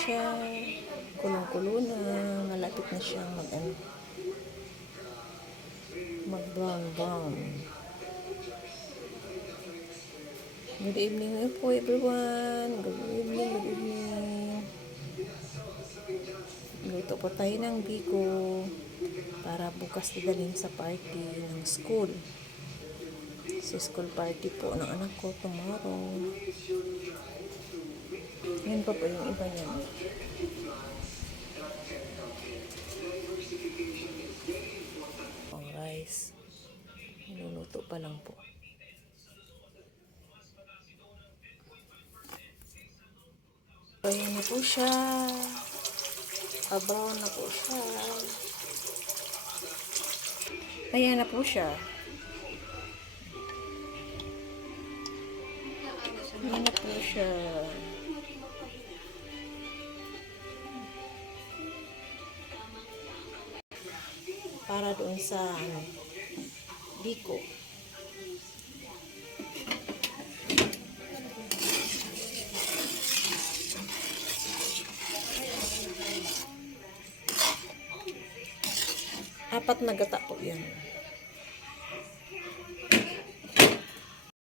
siya. Kulong-kulo na. Malapit na siyang mag-brown. Good evening po everyone. Good evening. Luto po tayo ng biko para bukas dadalhin sa party ng school. Sa school party po ng anak ko tomorrow. Yun pa po yung iba niya. Ang rice. Niluluto pa lang po. Ayan na po siya. Brown na po siya. Ayan na po siya. Ayan na po siya. Para doon sa biko. Apat na gata po yan.